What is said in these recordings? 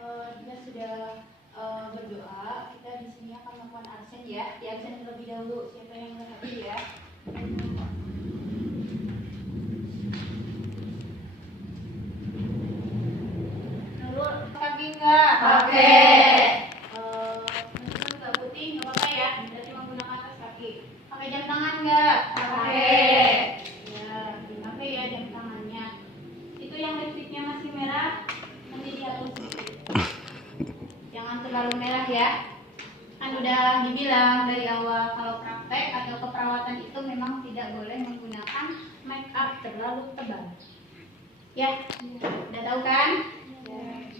Kita sudah berdoa. Kita di sini akan melakukan absen ya. Di absen terlebih dahulu. Siapa yang menghadiri ya? Nurul, kaki enggak? Pakai. Menurut nggak putih nggak apa-apa ya. Berarti menggunakan atas kaki. Pakai jam tangan nggak? Pakai. Ya, dipakai ya jam tangannya. Itu yang lipstiknya masih merah, nanti dihapus sedikit. Jangan terlalu merah ya. Kan udah dibilang dari awal kalau praktek atau keperawatan itu memang tidak boleh menggunakan make up terlalu tebal. Ya, udah tahu kan?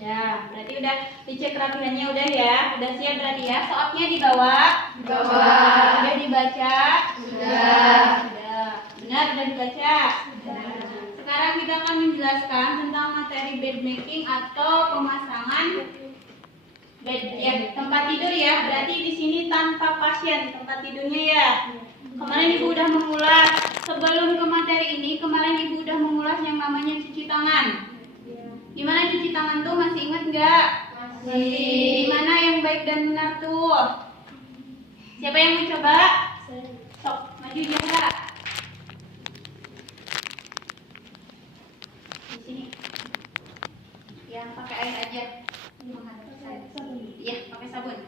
Ya, berarti udah dicek kerapihannya udah ya. Udah siap berarti ya. Soalnya dibawa? Dibawa. Udah dibaca? Sudah. Sudah. Benar udah dibaca? Sudah. Sekarang kita akan menjelaskan tentang materi bed making atau pemasangan bed ya, tempat tidur ya. Berarti di sini tanpa pasien tempat tidurnya ya. Kemarin Ibu udah mengulas. Sebelum ke materi ini, kemarin Ibu udah mengulas yang namanya cuci tangan. Gimana cuci tangan tuh, masih ingat nggak? Masih. Gimana yang baik dan benar tuh? Siapa yang mau coba? Sok, maju juga. Di sini. Yang pakai air aja. Iya, pakai sabun.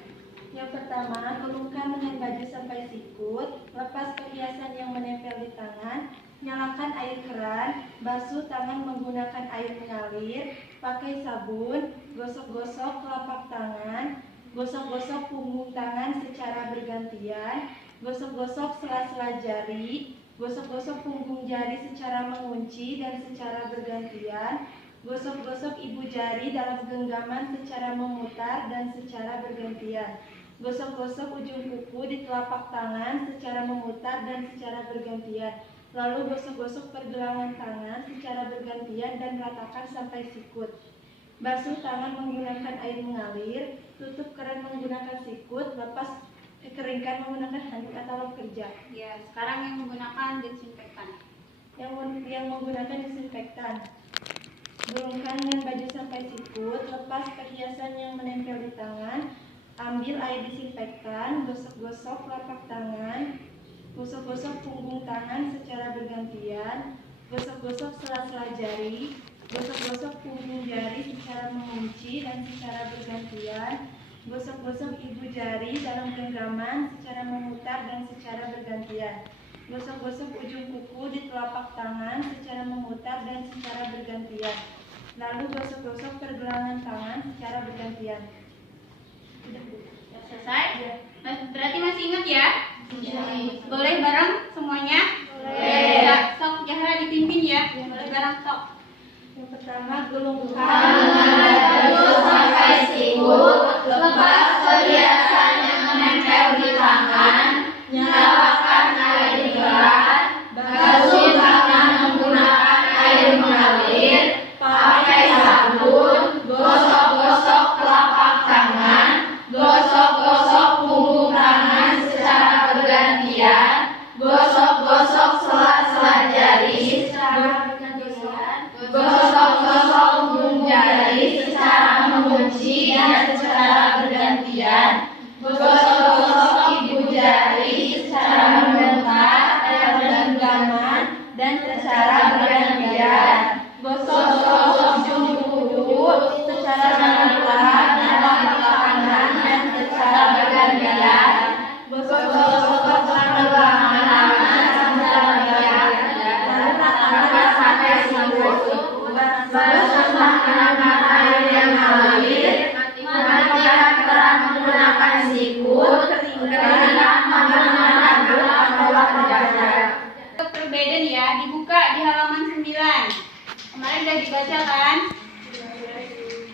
Yang pertama, gulungkan dengan baju sampai sikut, lepas perhiasan yang menempel di tangan, nyalakan air keran, basuh tangan menggunakan air mengalir, pakai sabun, gosok-gosok telapak tangan, gosok-gosok punggung tangan secara bergantian, gosok-gosok sela-sela jari, gosok-gosok punggung jari secara mengunci dan secara bergantian, gosok-gosok ibu jari dalam genggaman secara memutar dan secara bergantian. Gosok-gosok ujung kuku di telapak tangan secara memutar dan secara bergantian. Lalu gosok-gosok pergelangan tangan secara bergantian dan ratakan sampai sikut. Basuh tangan menggunakan air mengalir, tutup keran menggunakan sikut, lepas keringkan menggunakan handuk atau lap kerja. Ya, sekarang yang menggunakan desinfektan. Yang menggunakan desinfektan. Gulungkan dengan baju sampai sikut, lepas perhiasan yang menempel di tangan, ambil air desinfektan, gosok-gosok telapak tangan, gosok-gosok punggung tangan secara bergantian, gosok-gosok sela-sela jari, gosok-gosok punggung jari secara mengunci dan secara bergantian, gosok-gosok ibu jari dalam genggaman secara memutar dan secara bergantian. Gosok-gosok ujung kuku di telapak tangan secara memutar dan secara bergantian. Lalu gosok-gosok pergelangan tangan secara bergantian. Sudah selesai? Ya. Berarti masih ingat ya? Boleh bareng semuanya? Boleh. Ya, sok Zahra dipimpin ya. Boleh bareng sok. Yang pertama, gulungkan Tangan baju sampai sikut, lepas perhiasan yang menempel di tangan, nyalakan air keran, basuh tangan menggunakan air mengalir, pakai sabun, gosok-gosok telapak tangan, gosok-gosok punggung tangan secara bergantian, gosok-gosok sela-sela jari secara bergantian, gosok-gosok punggung jari secara mengunci dan secara bergantian, gosok-gosok ibu jari secara memutar dan genggaman dan secara bergantian, gosok-gosok ujung kuku secara memutar dan telapak tangan dan secara bergantian, gosok-gosok pergelangan tangan secara bergantian, lalu ratakan sampai sikut. Basuh tangan dengan air yang mengalir, matikan keran menggunakan sikut, keringkan menggunakan handuk atau lap kerja. Perbedaan ya, dibuka di halaman 9. Kemarin udah dibaca kan?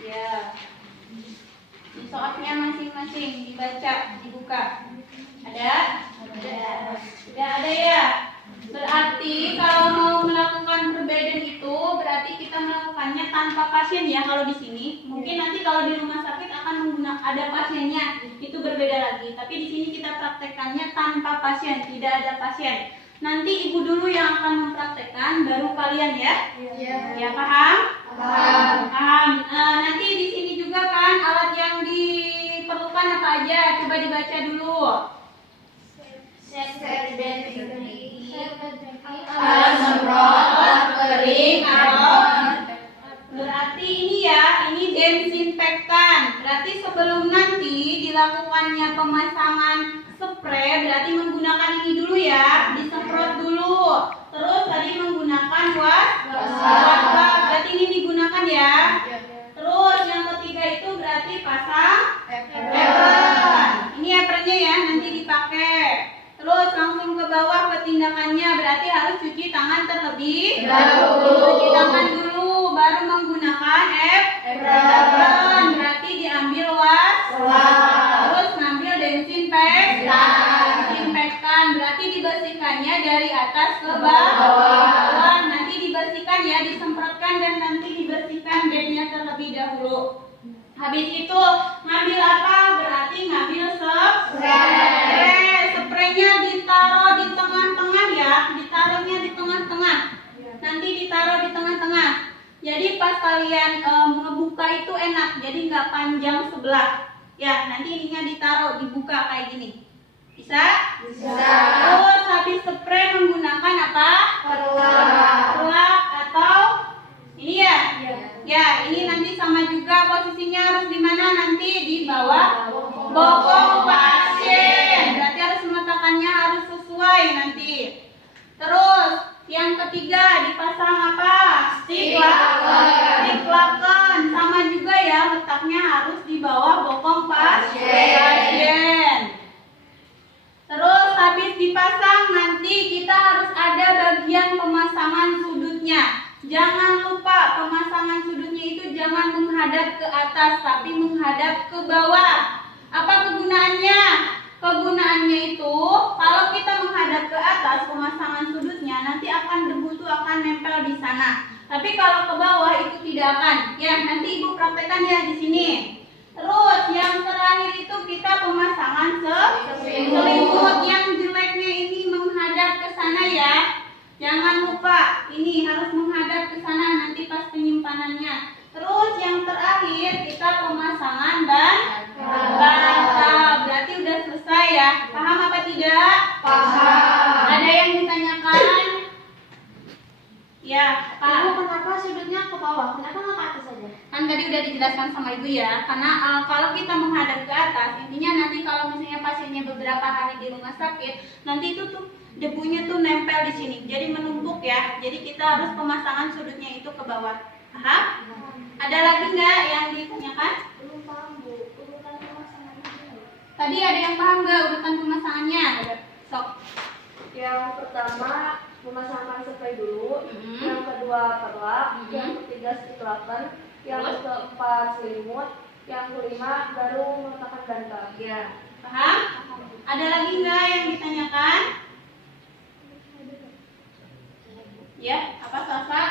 Ya. Di soalnya masing-masing dibaca, dibuka. Ada? Ada. Tidak ada ya? Berarti kalau mau melakukan perbedaan itu berarti kita melakukannya tanpa pasien ya kalau di sini. Mungkin nanti kalau di rumah sakit akan menggunakan ada pasiennya, itu berbeda lagi. Tapi di sini kita praktekkannya tanpa pasien, tidak ada pasien. Nanti ibu dulu yang akan mempraktekkan, baru kalian ya. Iya. Ya paham? Paham. Paham. Nanti di sini juga kan aja? Coba dibaca dulu. semprot kering atau Berarti ini ya, ini desinfektan. Berarti sebelum nanti dilakukannya pemasangan spray, berarti menggunakan ini dulu ya, disemprot dulu. Terus tadi menggunakan wastafel. Berarti ini digunakan ya. Terus yang ketiga itu berarti pasang apron. Ini apronnya ya, nanti dipakai. Terus langsung ke bawah tindakannya, berarti harus cuci tangan terlebih dahulu. Cuci tangan dulu, baru menggunakan apron. Berarti diambil terus ngambil desinfektan. Berarti dibersihkannya dari atas ke bawah. Nanti dibersihkan ya, disemprotkan dan nanti dibersihkan bednya terlebih dahulu. Habis itu ngambil apa? Berarti ngambil spray. Spraynya ditaruh di tengah-tengah ya, ditaruhnya di tengah-tengah. Nanti ditaruh di tengah-tengah. Jadi pas kalian ngebuka itu enak, jadi nggak panjang sebelah. Ya, nanti ininya ditaruh, dibuka kayak gini. Bisa? Bisa. Terus habis spray menggunakan apa? Perlak atau ini ya? Ya, ini nanti sama juga posisinya harus di mana? Nanti di bawah bokong pasien. Berarti harus meletakkannya harus sesuai nanti. Terus yang ketiga dipasang apa? Stik laken. Sama juga ya, letaknya harus di bawah bokong pasien. Terus habis dipasang nanti kita harus ada bagian pemasangan sudutnya. Jangan lupa pemasangan sudutnya itu jangan menghadap ke atas tapi menghadap ke bawah. Apa kegunaannya? Kegunaannya itu kalau kita menghadap ke atas pemasangan sudutnya nanti akan debu itu akan nempel di sana. Tapi kalau ke bawah itu tidak akan. Ya, nanti Ibu praktekkan ya di sini. Terus yang terakhir itu kita pemasangan selimut. Yang jeleknya ini menghadap ke sana ya. Jangan lupa ini harus menghadap ke sana nanti pas penyimpanannya. Terus yang terakhir kita pemasangan bantal. Berarti udah selesai ya. Paham apa tidak? Paham. Ada yang ditanyakan? Ya, Pak. Ibu, kenapa sudutnya ke bawah? Kenapa nggak ke atas saja? Kan tadi udah dijelaskan sama Ibu ya. Karena kalau kita menghadap ke atas, intinya nanti kalau misalnya pasiennya beberapa hari di rumah sakit, nanti itu tuh debunya tuh nempel di sini. Jadi menumpuk ya. Jadi kita harus pemasangan sudutnya itu ke bawah. Paham? Ada lagi nggak yang ditanyakan? Belum paham, Bu. Urutan pemasangannya. Tadi ada yang paham nggak urutan pemasangannya? Sok. Yang pertama pemasangan spray dulu, yang kedua perlak, yang ketiga stik laken, yang keempat selimut, yang kelima baru meletakkan bantal. Ya. Paham? Ada lagi nggak yang ditanyakan? Ya, apa Safa?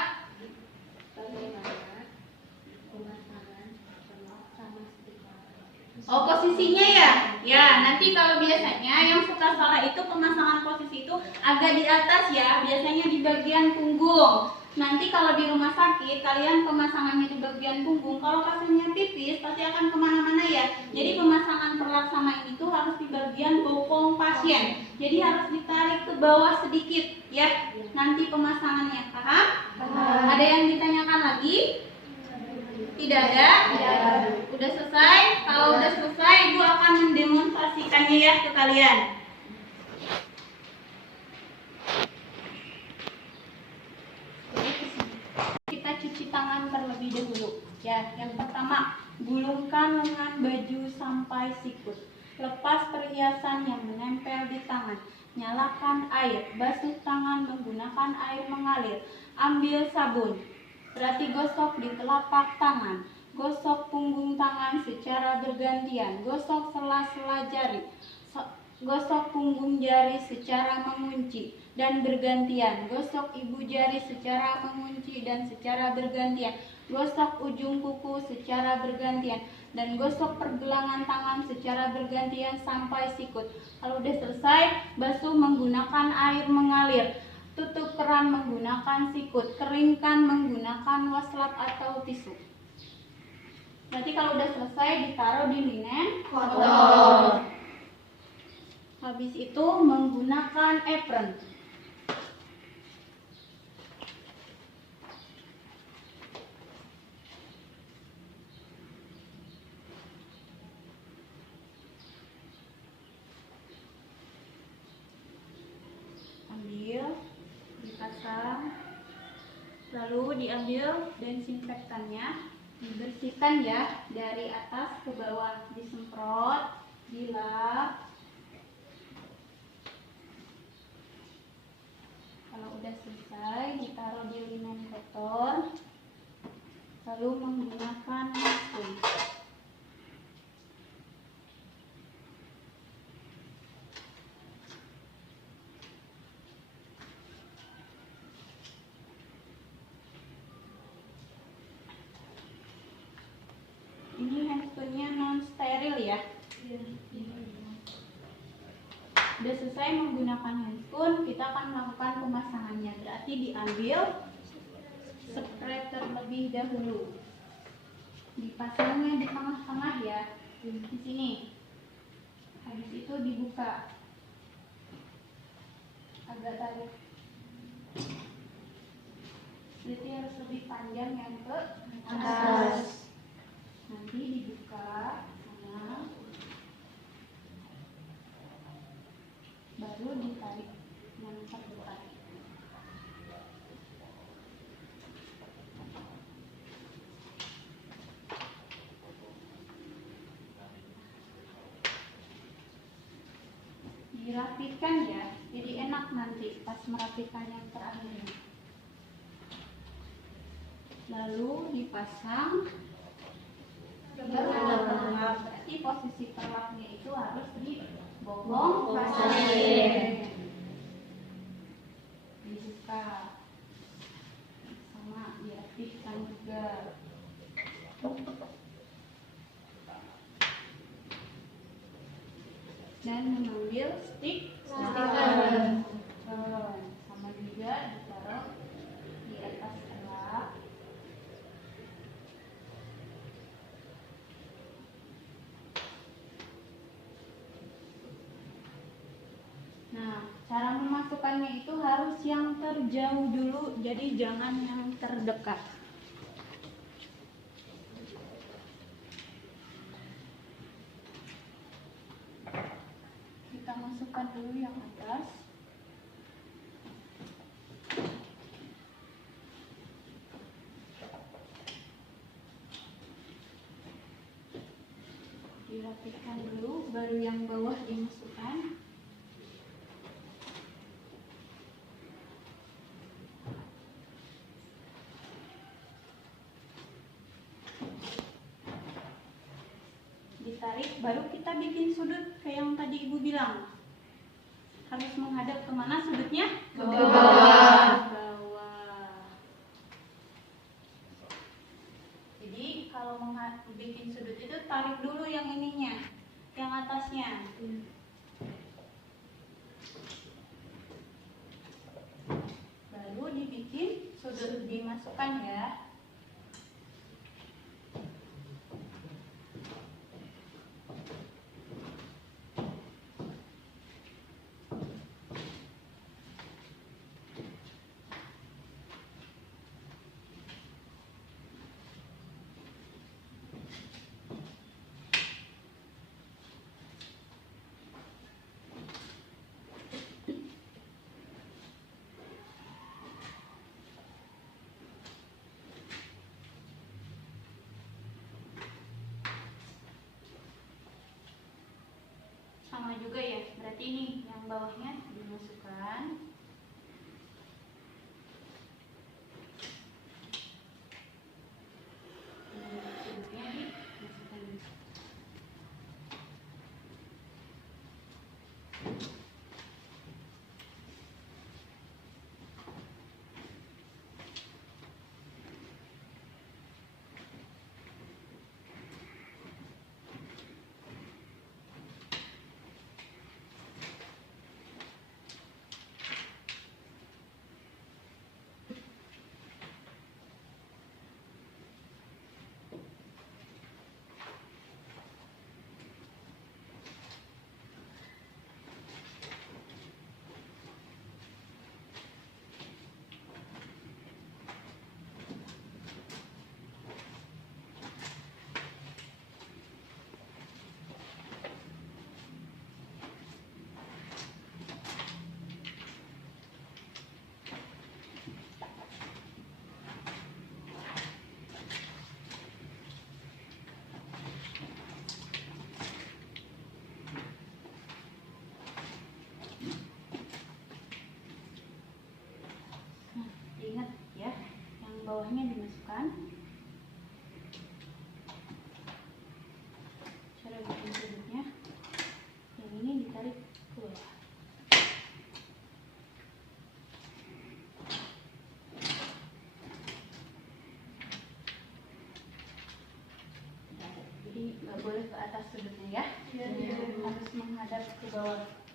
Oh, posisinya ya? Ya, nanti kalau biasanya yang suka salah itu pemasangan posisi itu agak di atas ya, biasanya di bagian punggung. Nanti kalau di rumah sakit, kalian pemasangannya di bagian punggung, kalau pasiennya pipis pasti akan kemana-mana ya. Jadi pemasangan perlak sama ini tuh harus di bagian bokong pasien. Jadi harus ditarik ke bawah sedikit ya, nanti pemasangannya. Paham? Ada yang ditanyakan lagi? Tidak ada? Udah selesai? Kalau udah selesai, Ibu akan mendemonstrasikannya ya ke kalian. Kita cuci tangan terlebih dahulu. Ya, yang pertama, gulungkan lengan baju sampai sikut. Lepas perhiasan yang menempel di tangan. Nyalakan air, basuh tangan menggunakan air mengalir. Ambil sabun. Berarti gosok di telapak tangan, gosok punggung tangan secara bergantian, gosok sela-sela jari, gosok punggung jari secara mengunci dan bergantian, gosok ibu jari secara mengunci dan secara bergantian, gosok ujung kuku secara bergantian, dan gosok pergelangan tangan secara bergantian sampai sikut. Kalau udah selesai, basuh menggunakan air mengalir. Tutup keran menggunakan sikut, keringkan menggunakan wastafel atau tisu. Berarti kalau udah selesai ditaruh di linen Kotor. Habis itu menggunakan apron. Ambil, dipasang, lalu diambil desinfektannya, dibersihkan ya dari atas ke bawah, disemprot, dilap. Kalau udah selesai, ditaruh di linen kotor, lalu menggunakan mesin. Ini handphonenya non steril ya. Udah selesai menggunakan handphone, kita akan melakukan pemasangannya. Berarti diambil spray terlebih dahulu. Dipasangnya di tengah-tengah ya, di sini. Habis itu dibuka. Agak tarik. Jadi harus lebih panjang yang ke atas. Nanti dibuka sana. Baru ditarik yang terbuka. Dirapikan ya, jadi enak nanti pas merapikan yang terakhir. Lalu dipasang perlap. Berarti posisi perlapnya itu harus di bokong pasir. Dibuka sama dirapihkan juga. Dan mengambil stick Stiker. sama juga ditaruh di atas perlap. Nah, cara memasukkannya itu harus yang terjauh dulu, jadi jangan yang terdekat. Kita masukkan dulu yang atas. Dirapikan dulu, baru yang bawah dimasukkan. Ditarik, baru kita bikin sudut kayak yang tadi ibu bilang. Harus menghadap kemana sudutnya? Ke bawah. Ke bawah. Jadi kalau bikin sudut itu tarik dulu yang ininya, yang atasnya. Baru dibikin sudut, dimasukkan ya. Sama juga ya, berarti ini yang bawahnya dimasukkan. Sudutnya dimasukkan. bawahnya dimasukkan. Cara bikin sudutnya, yang ini ditarik ke bawah. Jadi nggak boleh ke atas sudutnya ya, harus menghadap ke bawah.